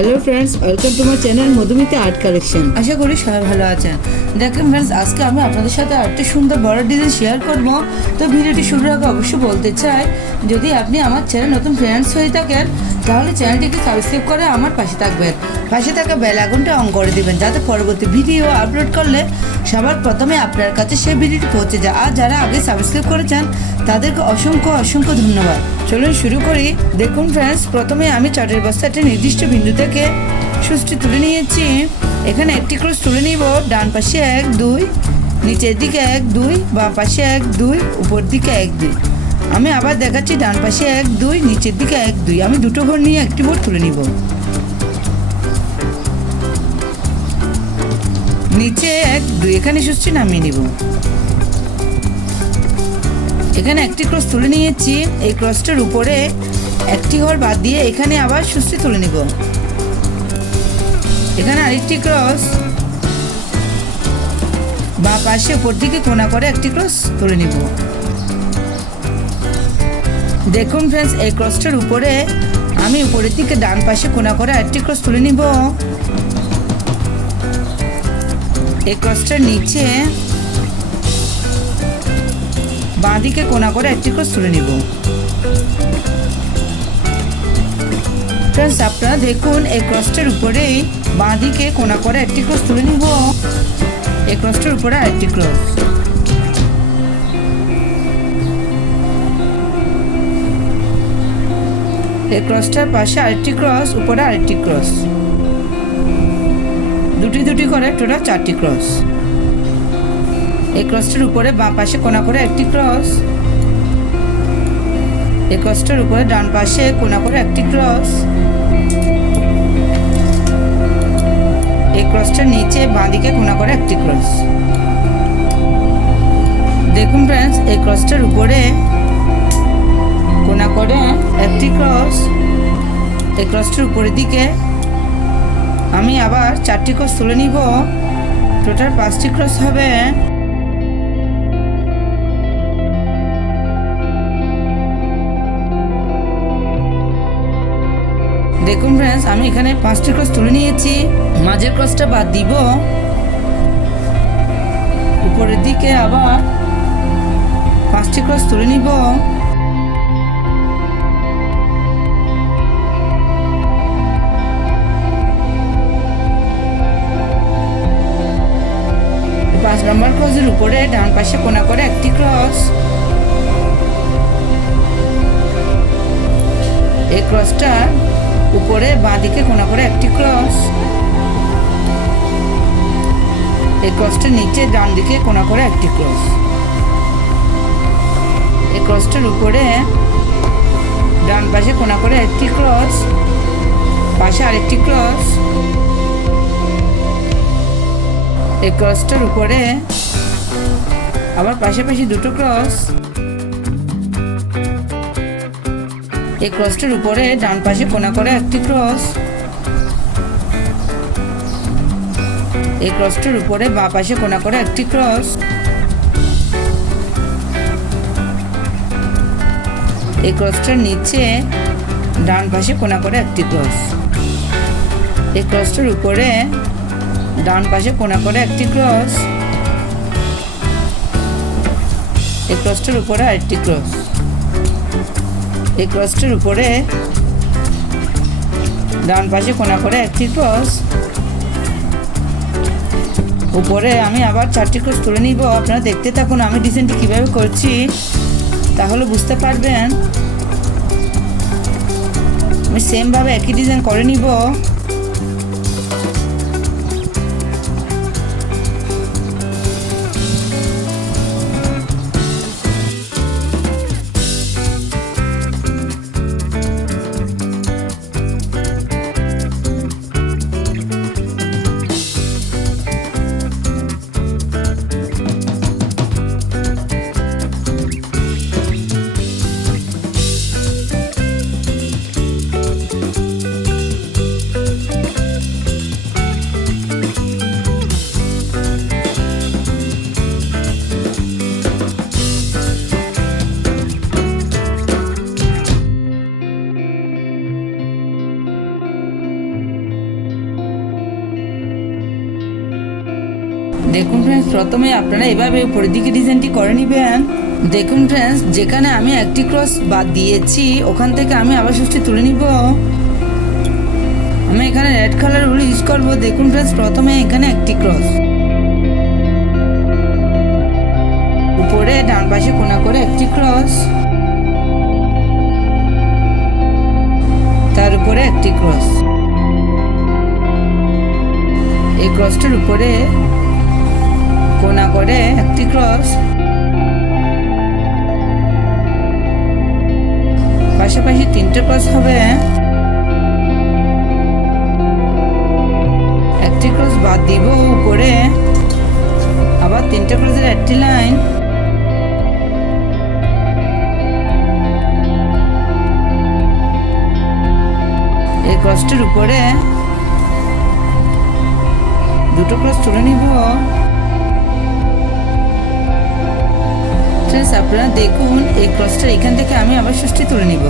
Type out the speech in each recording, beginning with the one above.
Hello friends, welcome to my channel Madhumita art collection. আশা করি সবাই ভালো আছেন। দেখেন ফ্রেন্ডস, আজকে আমি আপনাদের সাথে আরেকটি সুন্দর বড় ডিজাইন শেয়ার করব। তো ভিডিওটি শুরুর আগে অবশ্যই বলতে চাই, যদি আপনি আমার চ্যানেল নতুন ফ্রেন্ডস হয়ে থাকেন তাহলে চ্যানেলটিকে সাবস্ক্রাইব করে আমার পাশে থাকবেন। পাশে থাকা বেল আইকনটা অন করে দিবেন, যাতে পরবর্তী ভিডিও আপলোড করলে সবার প্রথমে আপনার কাছে সেই ভিডিওটি পৌঁছে যায়। আর যারা আগে সাবস্ক্রাইব করেছেন তাদেরকে অসংখ্য অসংখ্য ধন্যবাদ। চলুন শুরু করি। দেখুন ফ্রেন্ডস, প্রথমে আমি চটের বস্তাটি নির্দিষ্ট বিন্দু থেকে সুচটি তুলে নিয়েছি। এখানে একটি ক্রস তুলে নিব। ডান পাশে 1 2, নিচের দিকে 1 2, বাম পাশে 1 2, উপর দিকে 1 2। আমি আবার দেখাচ্ছি, ডান পাশে 1 2, নিচের দিকে 1 2। আমি দুটো ঘর নিয়ে একটি বোর্ড তুলে নিব। নিচে 1 2, এখানে সুচটি নামিয়ে নিব। এখানে একটি ক্রস তুলে নিয়েছি। এই ক্রসটার উপরে একটি ঘর বাদ দিয়ে এখানে আবার সুচটি তুলে নিব। এখানে আরেকটি ক্রস, বা পাশে উপর দিকে কোণা করে একটি ক্রস তুলে নিব। দেখুন ফ্রেন্ডস, এই ক্রসটার উপরে আমি উপরের দিকে ডান পাশে কোণা করে আরেকটি ক্রস তুলে নিব। এই ক্রসটার নিচে বাঁ দিকে কোণা করে একটি ক্রস তুলে নিব। ফ্রেন্ডস, আপনারা দেখুন, এই ক্রসটার উপরেই বাঁ দিকে কোণা করে একটি ক্রস তুলে নিব। এই ক্রসটার উপরে আরেকটি ক্রস। এই ক্রসটার পাশে আরেকটি ক্রস, উপরে আরেকটি ক্রস। দুটি দুটি করে টোটাল 4টি ক্রস। এই ক্রসটার উপরে বাঁ পাশে কোণা করে একটি ক্রস। এই ক্রসটার উপরে ডান পাশে কোণা করে একটি ক্রস। এই ক্রসটার নিচে বাঁ দিকে কোণা করে একটি ক্রস। দেখুন ফ্রেন্ডস, এই ক্রসটার উপরে কোণা করে একটি ক্রস। এই ক্রসটার উপরের দিকে আমি আবার 4টি ক্রস তুলে নিব। টোটাল 5টি ক্রস হবে। দেখুন ফ্রেন্ডস, আমি এখানে 5টি ক্রস তুলে নিয়েছি। মাঝের ক্রসটা বাদ দিব। উপরের দিকে আবার 5টি ক্রস তুলে নিব। পাঁচ নম্বর ক্রসের উপরে ডান পাশে কোণা করে একটি ক্রস। এই ক্রসটা উপরে বাঁ দিকে কোণা করে একটি ক্রস। এই ক্রসটার নিচে ডান দিকে কোণা করে একটি ক্রস। এই ক্রসটার উপরে ডান পাশে কোণা করে একটি ক্রস, পাশে আরেকটি ক্রস। এই ক্রসটার উপরে আবার পাশাপাশি দুটো ক্রস। এই ক্রসটার উপরে ডান পাশে কোণা করে একটি ক্রস। এই ক্রসটার উপরে বাঁ পাশে কোণা করে একটি ক্রস। এই ক্রসটার নিচে ডান পাশে কোণা করে একটি ক্রস। এই ক্রসটার উপরে ডান পাশে কোণা করে একটি ক্রস। এই ক্রসটার উপরে আরেকটি ক্রস। এই ক্রসটার উপরে ডান পাশে কোণা করে একটি ক্রস। উপরে আমি আবার 4টি ক্রস তুলে নিব। আপনারা দেখতে থাকুন আমি ডিজাইনটি কীভাবে করছি, তাহলে বুঝতে পারবেন। আমি সেমভাবে একই ডিজাইন করে নিব। দেখুন ফ্রেন্ডস, প্রথমে আপনারা এভাবে উপরের দিকে ডিজাইনটি করে নেবেন। দেখুন ফ্রেন্ডস, যেখানে আমি একটি ক্রস বাদ দিয়েছি ওখান থেকে আমি আবার 6টি তুলে নিব। আমি এখানে রেড কালার উল ইউজ করব। দেখুন ফ্রেন্ডস, প্রথমে এখানে একটি ক্রস, উপরে ডান পাশে কোণা করে একটি ক্রস, তার উপরে একটি ক্রস, এই ক্রসটার উপরে কোণা করে একটি ক্রস, পাশাপাশি 3টে ক্রস হবে। একটি ক্রস বাদ দিব, উপরে আবার 3টে ক্রসের একটি লাইন, এই ক্রসটার উপরে 2টো ক্রস তুলে নিব। আপনারা দেখুন, এই ক্রসটা এখান থেকে আমি আবার 6টি তুলে নিব।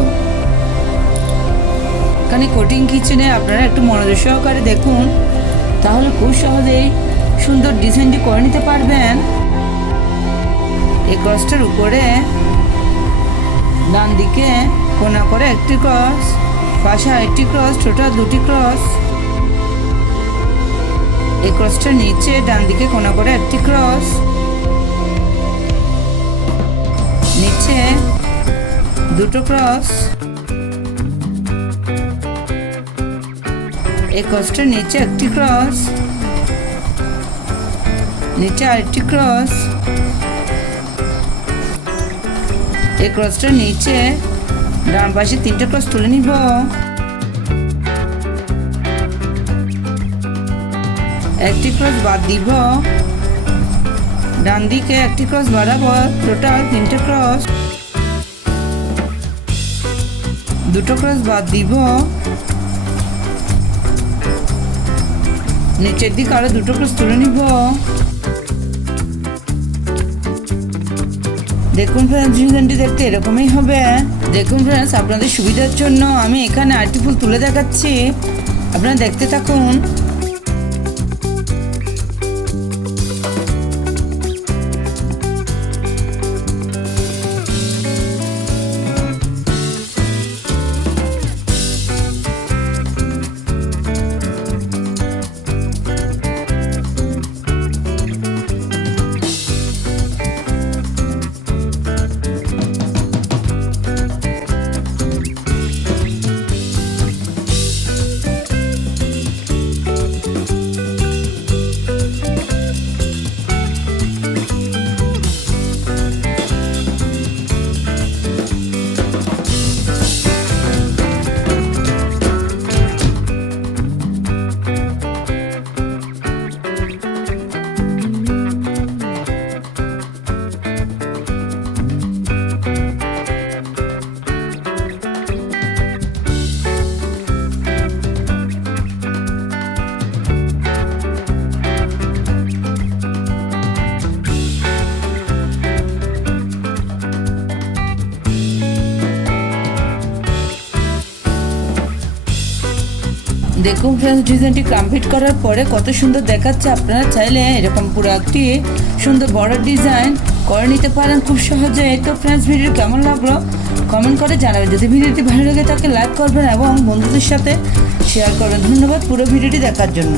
এখানে কোটিং কিচেনে আপনারা একটু মনোযোগ সহকারে দেখুন, তাহলে খুব সহজেই সুন্দর ডিজাইনটি করে নিতে পারবেন। এই ক্রসটার উপরে ডান দিকে কোণা করে একটি ক্রস, পাশে আরেকটি ক্রস, টোটাল 2টি ক্রস। এই ক্রসটার নিচে ডান দিকে কোণা করে একটি ক্রস, নিচে 2টো ক্রস, এই ক্রসটার নিচে একটি ক্রস, নিচে আরেকটি ক্রস, এই ক্রসটার নিচে ডান পাশে 3টে ক্রস তুলে নিব। একটি ক্রস বাদ দিব, ডান দিকে একটি ক্রস বাড়াবো, টোটাল 3টে ক্রস, 2টো ক্রস বাদ দিব, নিচের দিকে আরো 2টো ক্রস তুলে নিব। দেখুন ফ্রেন্ডস, ডিজাইনটি দেখতে এরকমই হবে। দেখুন ফ্রেন্ডস, আপনাদের সুবিধার জন্য আমি এখানে আরেকটি ফুল তুলে দেখাচ্ছি, আপনারা দেখতে থাকুন। দেখুন ফ্রেন্ডস, ডিজাইনটি কমপ্লিট করার পরে কত সুন্দর দেখাচ্ছে। আপনারা চাইলে এরকম পুরো একটি সুন্দর বড় ডিজাইন করে নিতে পারেন খুব সহজে। তো ফ্রেন্ডস, ভিডিও কেমন লাগলো কমেন্ট করে জানাবেন। যদি ভিডিওটি ভালো লাগে তাকে লাইক করবেন এবং বন্ধুদের সাথে শেয়ার করবেন। ধন্যবাদ পুরো ভিডিওটি দেখার জন্য।